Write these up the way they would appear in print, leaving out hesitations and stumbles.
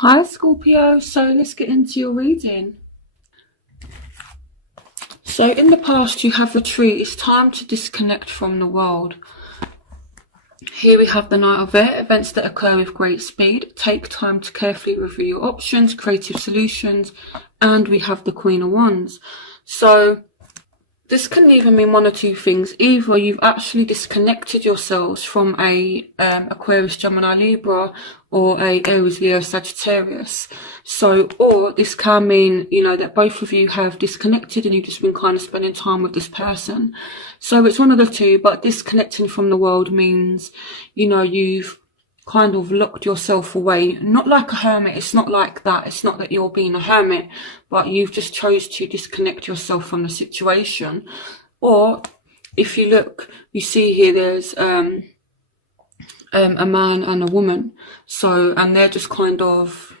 Hi Scorpio, so let's get into your reading. So in the past you have retreat, it's time to disconnect from the world. Here we have the Knight of Air, events that occur with great speed. Take time to carefully review your options, creative solutions, and we have the Queen of Wands. So this can even mean one or two things. Either you've actually disconnected yourselves from a Aquarius, Gemini, Libra, or a Aries, Leo, Sagittarius. So, or this can mean, that both of you have disconnected and you've just been kind of spending time with this person. So it's one of the two, but disconnecting from the world means, you've kind of locked yourself away, not like a hermit. It's not like that. It's not that you're being a hermit, but you've just chose to disconnect yourself from the situation. Or if you look, you see here there's a man and a woman, and they're just kind of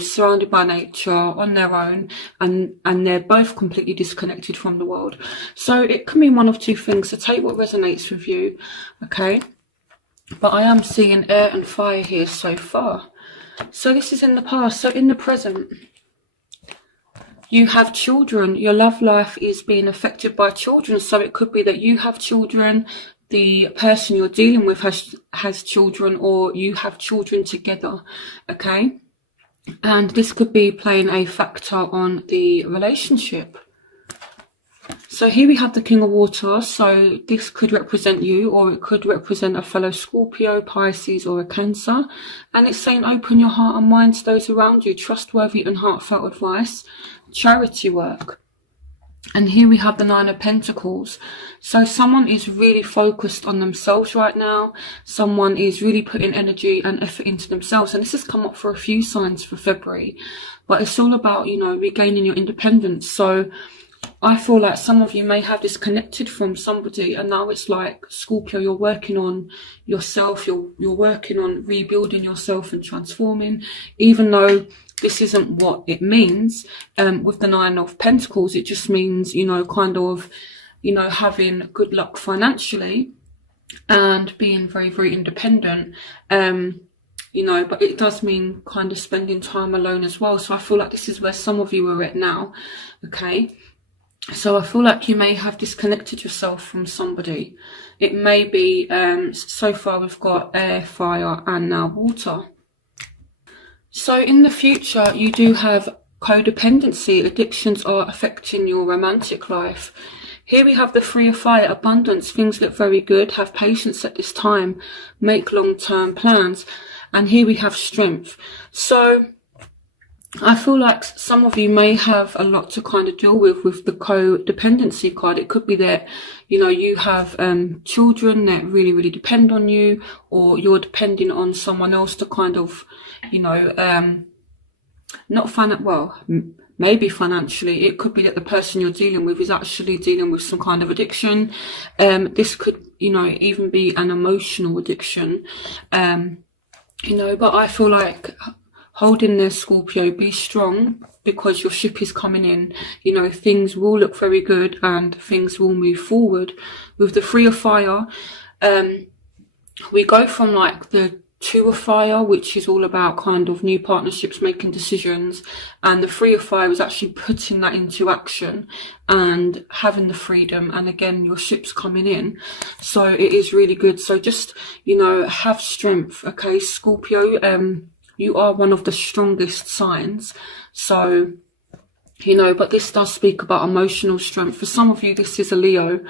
surrounded by nature on their own, and they're both completely disconnected from the world. So it can mean one of two things, so take what resonates with you, okay? But I am seeing air and fire here so far. So this is in the past. So in the present, you have children. Your love life is being affected by children. So it could be that you have children, the person you're dealing with has children, or you have children together, okay? And this could be playing a factor on the relationship. So here we have the King of Water, so this could represent you, or it could represent a fellow Scorpio, Pisces, or a Cancer. And it's saying open your heart and mind to those around you, trustworthy and heartfelt advice, charity work. And here we have the Nine of Pentacles. So someone is really focused on themselves right now. Someone is really putting energy and effort into themselves. And this has come up for a few signs for February. But it's all about, regaining your independence. So I feel like some of you may have disconnected from somebody, and now it's like, Scorpio, you're working on yourself, you're working on rebuilding yourself and transforming, even though this isn't what it means. With the Nine of Pentacles, it just means, having good luck financially and being very, very independent. But it does mean kind of spending time alone as well. So I feel like this is where some of you are at now, okay? So I feel like you may have disconnected yourself from somebody. It may be, so far we've got air, fire, and now water. So in the future, you do have codependency. Addictions are affecting your romantic life. Here we have the Three of Fire, abundance. Things look very good. Have patience at this time. Make long-term plans. And here we have strength. So I feel like some of you may have a lot to kind of deal with the codependency card. It could be that, you have children that really, really depend on you, or you're depending on someone else to kind of, maybe financially. It could be that the person you're dealing with is actually dealing with some kind of addiction. This could, even be an emotional addiction, but I feel like, hold in there, Scorpio, be strong, because your ship is coming in. Things will look very good and things will move forward. With the Three of Fire, we go from like the Two of Fire, which is all about kind of new partnerships, making decisions, and the Three of Fire is actually putting that into action and having the freedom. And again, your ship's coming in, so it is really good. So just, have strength, okay, Scorpio. You are one of the strongest signs. So, but this does speak about emotional strength. For some of you, this is a Leo.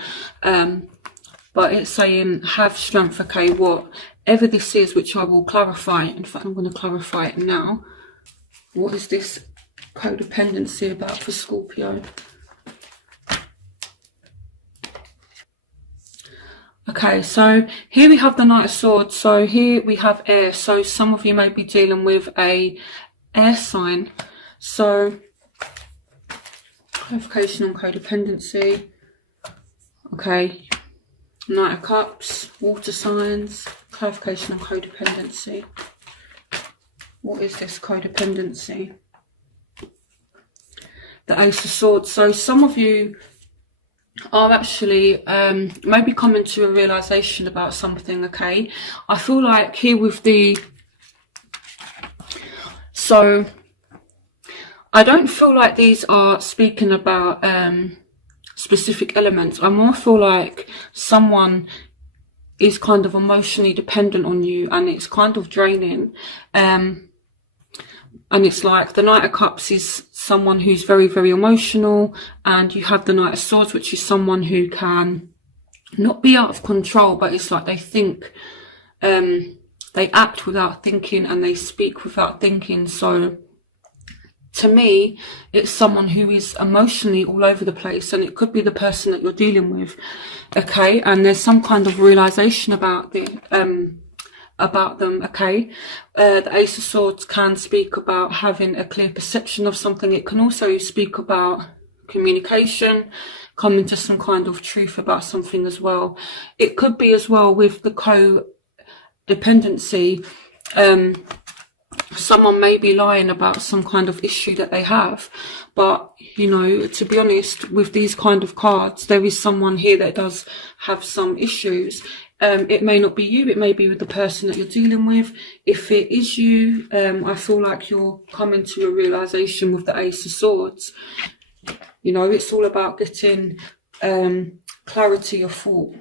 But it's saying have strength, okay, whatever this is, which I will clarify. In fact, I'm going to clarify it now. What is this codependency about for Scorpio? Okay, so here we have the Knight of Swords. So here we have air. So some of you may be dealing with a air sign. So clarification on codependency. Okay, Knight of Cups, water signs, clarification on codependency. What is this codependency? The Ace of Swords. So some of you are actually maybe coming to a realization about something, okay? I feel like here with the So I don't feel like these are speaking about specific elements. I more feel like someone is kind of emotionally dependent on you, and it's kind of draining. And it's like the Knight of Cups is someone who's very, very emotional, and you have the Knight of Swords, which is someone who can not be out of control, but it's like they think, they act without thinking, and they speak without thinking. So to me, it's someone who is emotionally all over the place, and it could be the person that you're dealing with, okay? And there's some kind of realization about them, okay? The Ace of Swords can speak about having a clear perception of something. It can also speak about communication, coming to some kind of truth about something as well. It could be as well with the codependency. Someone may be lying about some kind of issue that they have, but you know, to be honest, with these kind of cards, there is someone here that does have some issues. It may not be you, it may be with the person that you're dealing with. If it is you, I feel like you're coming to a realization with the Ace of Swords. You know, it's all about getting clarity of thought.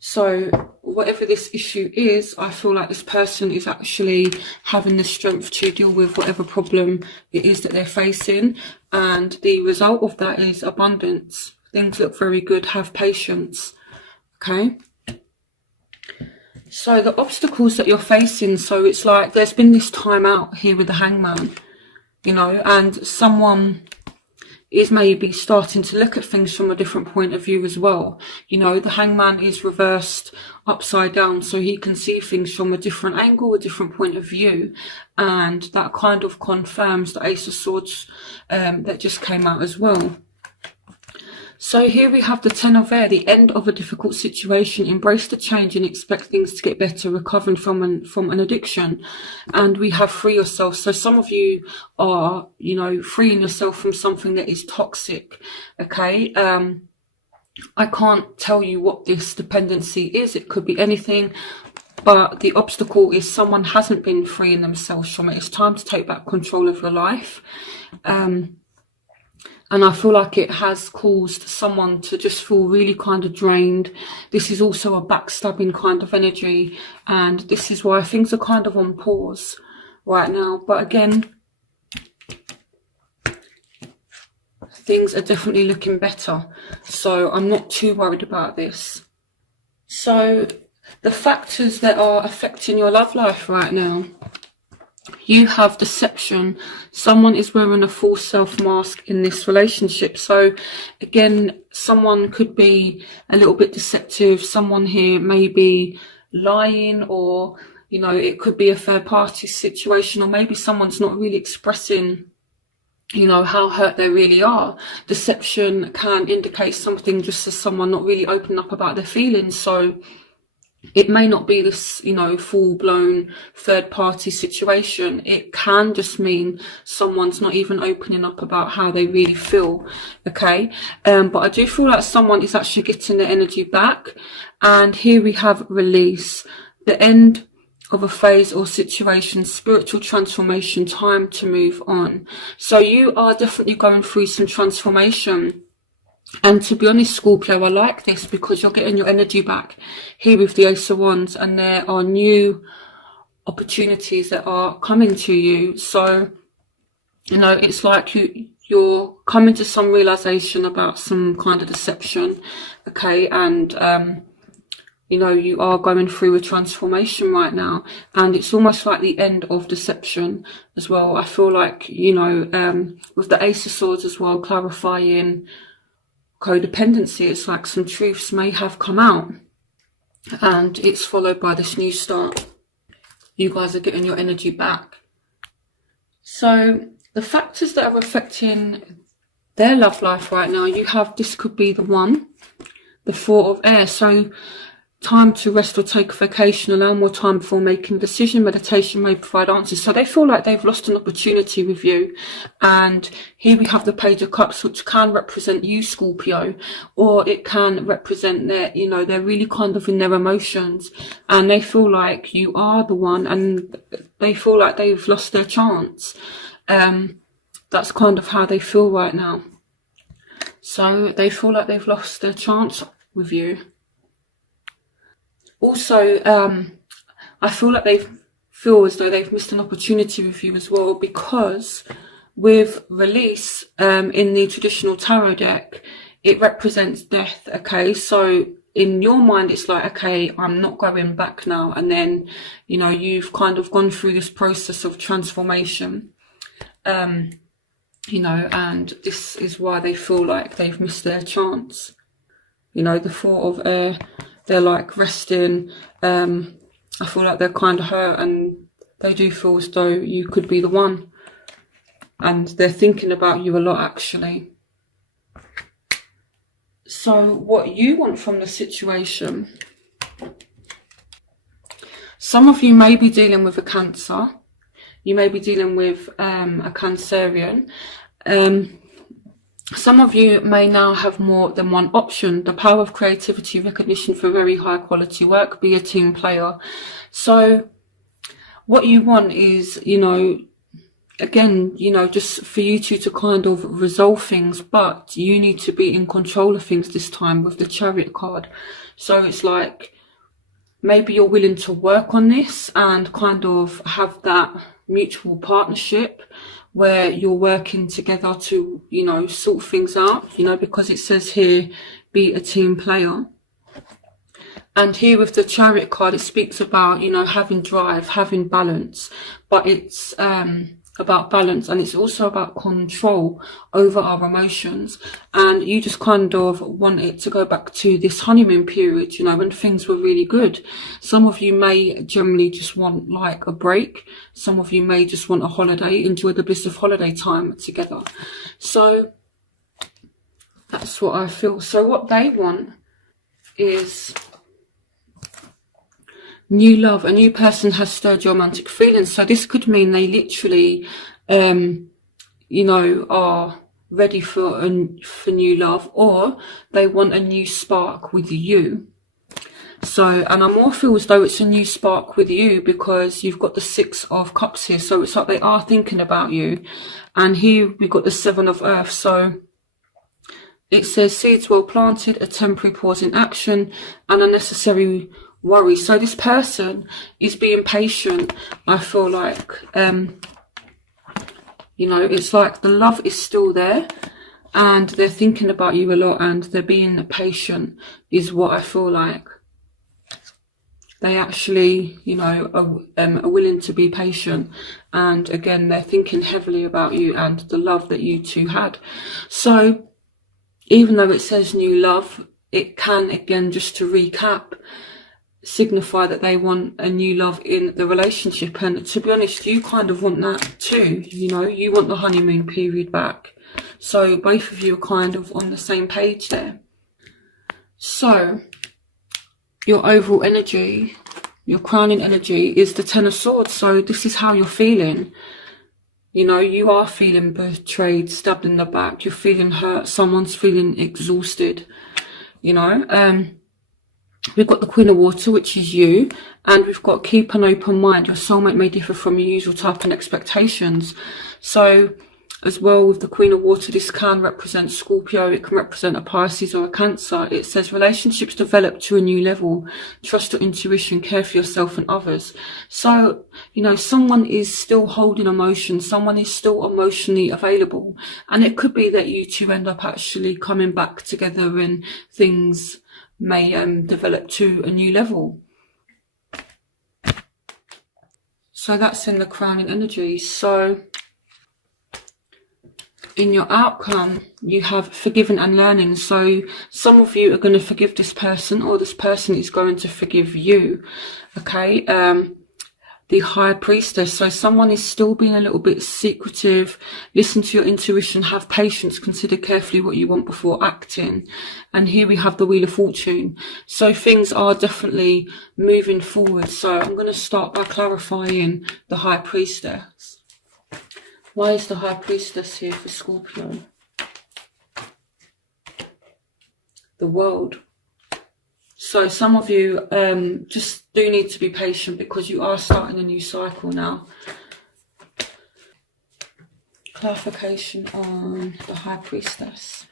So whatever this issue is, I feel like this person is actually having the strength to deal with whatever problem it is that they're facing. And the result of that is abundance. Things look very good. Have patience. Okay. So the obstacles that you're facing, so it's like there's been this time out here with the Hangman, you know, and someone is maybe starting to look at things from a different point of view as well. You know, the Hangman is reversed upside down, so he can see things from a different angle, a different point of view, and that kind of confirms the Ace of Swords that just came out as well. So here we have the Ten of Air, the end of a difficult situation. Embrace the change and expect things to get better, recovering from an addiction. And we have free yourself. So some of you are, you know, freeing yourself from something that is toxic. Okay. I can't tell you what this dependency is. It could be anything. But the obstacle is someone hasn't been freeing themselves from it. It's time to take back control of your life. And I feel like it has caused someone to just feel really kind of drained. This is also a backstabbing kind of energy. And this is why things are kind of on pause right now. But again, things are definitely looking better. So I'm not too worried about this. So the factors that are affecting your love life right now. You have deception. Someone is wearing a false self mask in this relationship. So again, someone could be a little bit deceptive. Someone here may be lying, or, you know, it could be a third party situation, or maybe someone's not really expressing, you know, how hurt they really are. Deception can indicate something, just as someone not really opening up about their feelings. So it may not be this, you know, full-blown third-party situation. It can just mean someone's not even opening up about how they really feel, okay? But I do feel like someone is actually getting their energy back. And here we have release, the end of a phase or situation, spiritual transformation, time to move on. So you are definitely going through some transformation. And to be honest, Scorpio, I like this because you're getting your energy back here with the Ace of Wands, and there are new opportunities that are coming to you. So, you know, it's like you're coming to some realization about some kind of deception, okay? And, you know, you are going through a transformation right now, and it's almost like the end of deception as well. I feel like, you know, with the Ace of Swords as well, clarifying codependency, it's like some truths may have come out, and it's followed by this new start. You guys are getting your energy back. So the factors that are affecting their love life right now, you have, this could be the one, the Four of Air. So time to rest or take a vacation, allow more time before making a decision, meditation may provide answers. So they feel like they've lost an opportunity with you. And here we have the Page of Cups, which can represent you, Scorpio, or it can represent their, you know, they're really kind of in their emotions and they feel like you are the one and they feel like they've lost their chance. That's kind of how they feel right now. So they feel like they've lost their chance with you. Also, I feel like they feel as though they've missed an opportunity with you as well, because with release in the traditional tarot deck, it represents death, okay? So in your mind, it's like, okay, I'm not going back now. And then, you know, you've kind of gone through this process of transformation, you know, and this is why they feel like they've missed their chance. You know, the Four of Air, they're like resting. I feel like they're kind of hurt and they do feel as though you could be the one. And they're thinking about you a lot, actually. So what you want from the situation. Some of you may be dealing with a Cancer. You may be dealing with a Cancerian. Some of you may now have more than one option. The power of creativity, recognition for very high quality work, be a team player. So what you want is, you know, again, you know, just for you two to kind of resolve things, but you need to be in control of things this time with the Chariot card. So it's like, maybe you're willing to work on this and kind of have that mutual partnership where you're working together to, you know, sort things out, you know, because it says here, be a team player. And here with the Chariot card, it speaks about, you know, having drive, having balance, but it's about balance, and it's also about control over our emotions. And you just kind of want it to go back to this honeymoon period, you know, when things were really good. Some of you may generally just want like a break. Some of you may just want a holiday, enjoy the bliss of holiday time together. So that's what I feel. So what they want is new love. A new person has stirred your romantic feelings. So this could mean they literally, you know, are ready for new love, or they want a new spark with you. So, and I more feel as though it's a new spark with you because you've got the Six of Cups here. So it's like they are thinking about you. And here we've got the Seven of Earth. So it says seeds well planted, a temporary pause in action, and unnecessary worry. So this person is being patient. I feel like, you know, it's like the love is still there and they're thinking about you a lot and they're being patient is what I feel like. They actually, you know, are willing to be patient. And again, they're thinking heavily about you and the love that you two had. So even though it says new love, it can, again, just to recap, signify that they want a new love in the relationship. And to be honest, you kind of want that too, you know, you want the honeymoon period back. So both of you are kind of on the same page there. So your overall energy, your crowning energy is the Ten of Swords. So this is how you're feeling. You know, you are feeling betrayed, stabbed in the back, you're feeling hurt, someone's feeling exhausted, you know. We've got the Queen of Water, which is you, and we've got keep an open mind. Your soulmate may differ from your usual type and expectations. So as well with the Queen of Water, this can represent Scorpio, it can represent a Pisces or a Cancer. It says relationships develop to a new level, trust your intuition, care for yourself and others. So, you know, someone is still holding emotion, someone is still emotionally available, and it could be that you two end up actually coming back together and things may develop to a new level. So that's in the crowning energy. So in your outcome, you have forgiven and learning. So some of you are going to forgive this person, or this person is going to forgive you. Okay. the High Priestess. So someone is still being a little bit secretive. Listen to your intuition, have patience, consider carefully what you want before acting. And here we have the Wheel of Fortune. So things are definitely moving forward. So I'm going to start by clarifying the High Priestess. Why is the High Priestess here for Scorpio? The World. So some of you just do need to be patient because you are starting a new cycle now. Clarification on the High Priestess.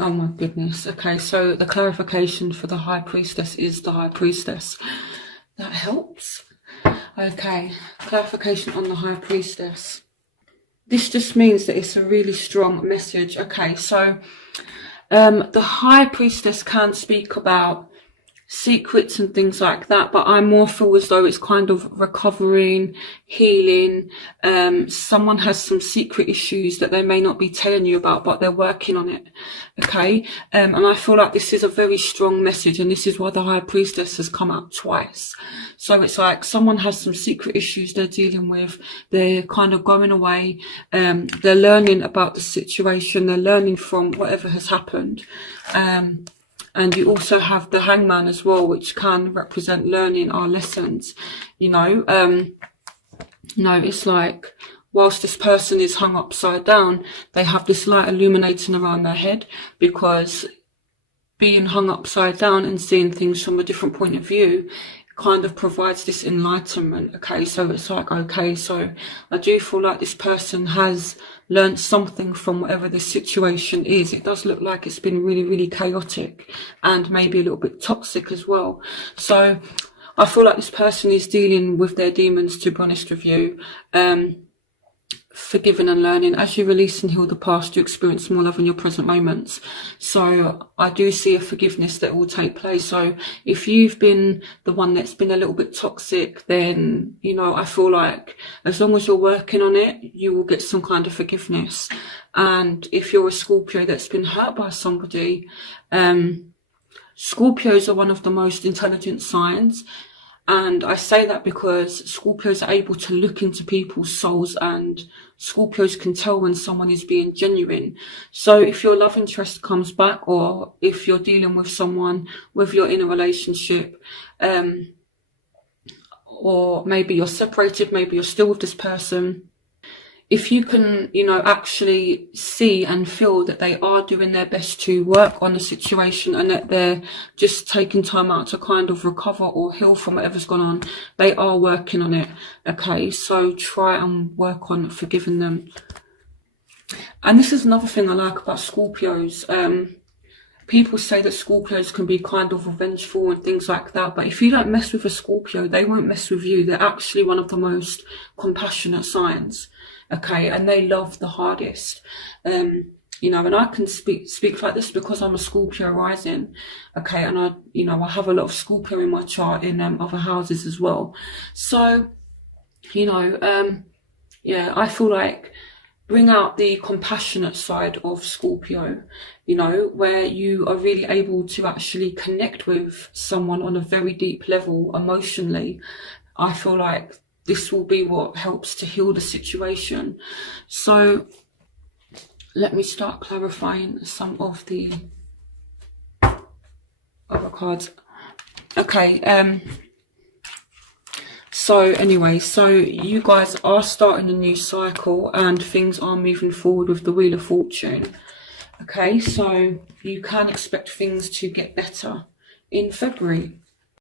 Oh my goodness. Okay, so the clarification for the High Priestess is the High Priestess. That helps. Okay, clarification on the High Priestess. This just means that it's a really strong message. Okay, so the High Priestess can speak about secrets and things like that, but I more feel as though it's kind of recovering, healing. Someone has some secret issues that they may not be telling you about, but they're working on it. Okay, and I feel like this is a very strong message, and this is why the High Priestess has come out twice. So it's like someone has some secret issues they're dealing with. They're kind of going away. They're learning about the situation. They're learning from whatever has happened. And you also have the Hangman as well, which can represent learning our lessons. You know, it's like whilst this person is hung upside down, they have this light illuminating around their head, because being hung upside down and seeing things from a different point of view kind of provides this enlightenment. Okay, so it's like, okay, so I do feel like this person has learned something from whatever this situation is. It does look like it's been really, really chaotic and maybe a little bit toxic as well. So I feel like this person is dealing with their demons, to be honest with you. Forgiving and learning. As you release and heal the past, you experience more love in your present moments. So I do see a forgiveness that will take place. So if you've been the one that's been a little bit toxic, then, you know, I feel like as long as you're working on it, you will get some kind of forgiveness. And if you're a Scorpio that's been hurt by somebody, Scorpios are one of the most intelligent signs. And I say that because Scorpios are able to look into people's souls, and Scorpios can tell when someone is being genuine. So if your love interest comes back, or if you're dealing with someone with your inner relationship, or maybe you're separated, maybe you're still with this person, if you can, you know, actually see and feel that they are doing their best to work on the situation, and that they're just taking time out to kind of recover or heal from whatever's gone on, they are working on it. Okay, so try and work on forgiving them. And this is another thing I like about Scorpios. People say that Scorpios can be kind of revengeful and things like that, but if you don't mess with a Scorpio, they won't mess with you. They're actually one of the most compassionate signs. Okay, and they love the hardest. You know, and I can speak like this because I'm a Scorpio rising. Okay, and I have a lot of Scorpio in my chart in other houses as well. So, you know, yeah, I feel like bring out the compassionate side of Scorpio, you know, where you are really able to actually connect with someone on a very deep level emotionally. I feel like this will be what helps to heal the situation. So let me start clarifying some of the other cards. Okay, so anyway, so you guys are starting a new cycle and things are moving forward with the Wheel of Fortune. Okay, so you can expect things to get better in February.